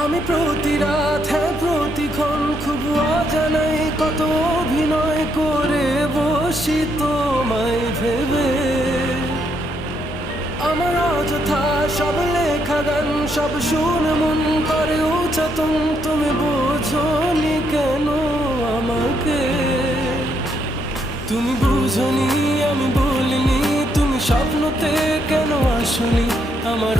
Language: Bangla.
আমি প্রতি রাত প্রতিক্ষণ খুব অজানাই কত অভিনয় করে বসি তোমায় ভেবে। আমার অযথা সব লেখা গান সব শুনে মন করে উচ্চাতন, তুমি বোঝনি কেন আমাকে? তুমি বুঝনি আমি বলিনি, তুমি স্বপ্নতে কেন আসনি আমার